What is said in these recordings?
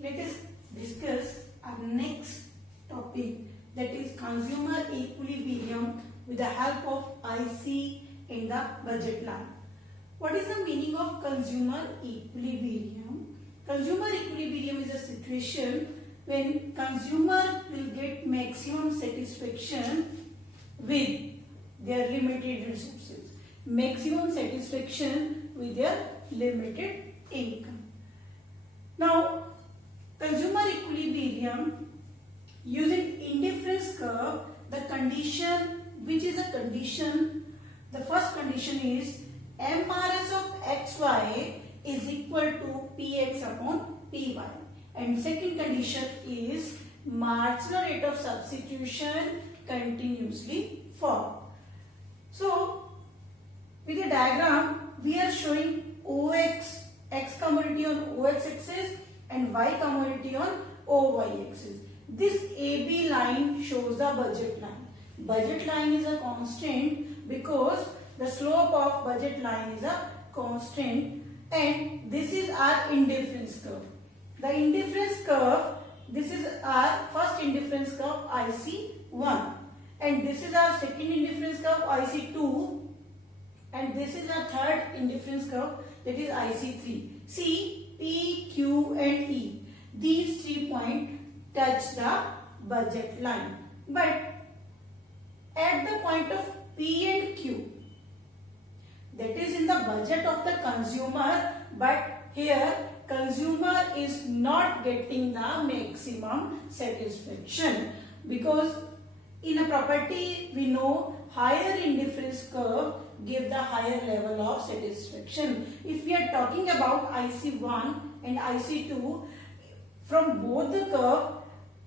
Let us discuss our next topic, that is consumer equilibrium with the help of IC in the budget line. What is the meaning of consumer equilibrium? Consumer equilibrium is a situation when consumer will get maximum satisfaction with their limited resources, maximum satisfaction with their limited income. Now, consumer equilibrium using indifference curve, the condition, which is a condition, the first condition is MRS of XY is equal to PX upon PY, and second condition is marginal rate of substitution continuously fall. So, with the diagram, we are showing OX, X commodity on OX axis and Y commodity on OY axis. This AB line shows the budget line. Budget line is a constant because the slope of budget line is a constant, and this is our indifference curve. The indifference curve, this is our first indifference curve IC1, and this is our second indifference curve IC2, and this is our third indifference curve, that is IC3. See, P, Q and E, these 3 points touch the budget line, but at the point of P and Q, that is in the budget of the consumer, but here consumer is not getting the maximum satisfaction, because in a property we know higher indifference curve give the higher level of satisfaction. If we are talking about IC1 and IC2, from both the curve,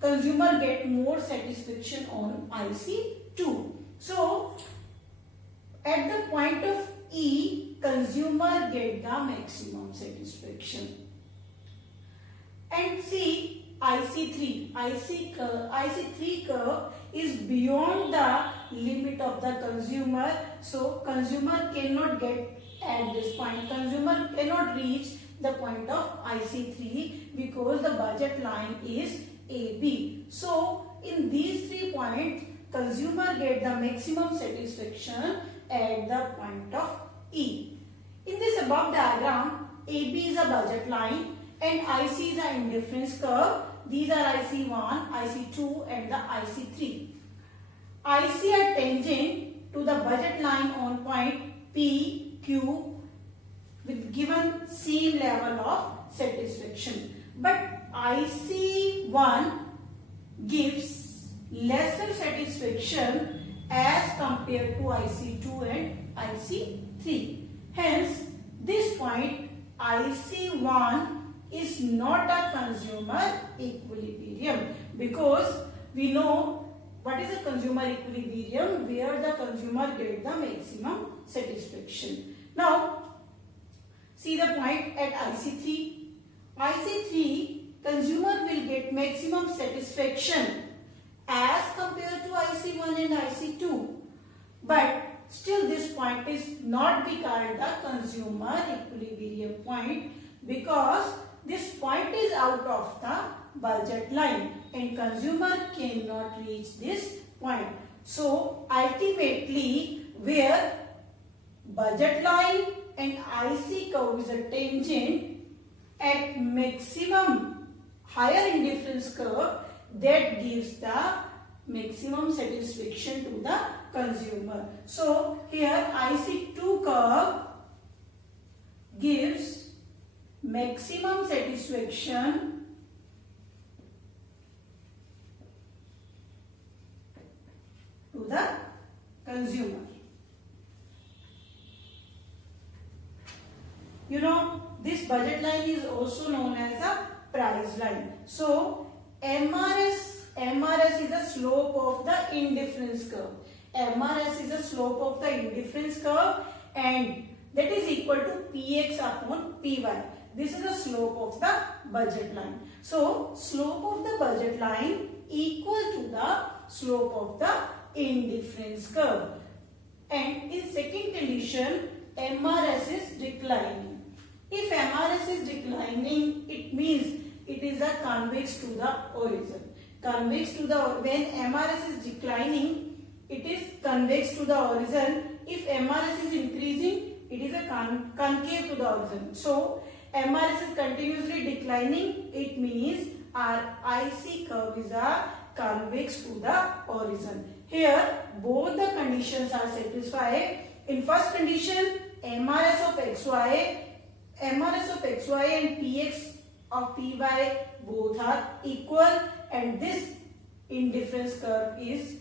consumer get more satisfaction on IC2. So, at the point of E, consumer get the maximum satisfaction. And see, IC3, IC3 curve is beyond the limit of the consumer, so consumer cannot get at this point. Consumer cannot reach the point of IC3 because the budget line is AB. So, in these 3 points, consumer get the maximum satisfaction at the point of E. In this above diagram, AB is a budget line and IC is an indifference curve. These are IC1, IC2 and the IC3. IC are tangent to the budget line on point P, Q with given same level of satisfaction. But IC1 gives lesser satisfaction as compared to IC2 and IC3. Hence, this point IC1 is not a consumer equilibrium, because we know what is a consumer equilibrium, where the consumer gets the maximum satisfaction. Now, see the point at IC3. IC3, consumer will get maximum satisfaction as compared to IC1 and IC2. But still this point is not be called the consumer equilibrium point, because this point is out of the budget line and consumer cannot reach this point. So ultimately, where budget line and IC curve is a tangent, at maximum higher indifference curve, that gives the maximum satisfaction to the consumer. So here IC2 curve gives maximum satisfaction to the consumer. You know, this budget line is also known as a price line. So MRS is the slope of the indifference curve. MRS is the slope of the indifference curve, and that is equal to Px upon Py. This is the slope of the budget line. So, slope of the budget line equal to the slope of the indifference curve. And in second condition, MRS is declining. If MRS is declining, it means it is a convex to the origin. Convex to the, when MRS is declining, it is convex to the origin. If MRS is increasing, it is a concave to the origin. So MRS is continuously declining, it means our IC curve is a convex to the origin. Here both the conditions are satisfied. In first condition, MRS of XY and Px of Py both are equal, and this indifference curve is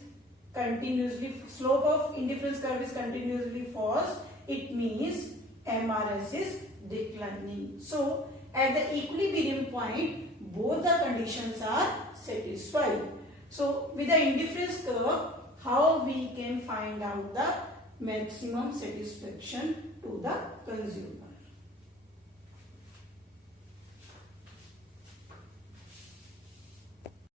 continuously, slope of indifference curve is continuously false. It means MRS is declining. So at the equilibrium point, both the conditions are satisfied. So with the indifference curve, how we can find out the maximum satisfaction to the consumer?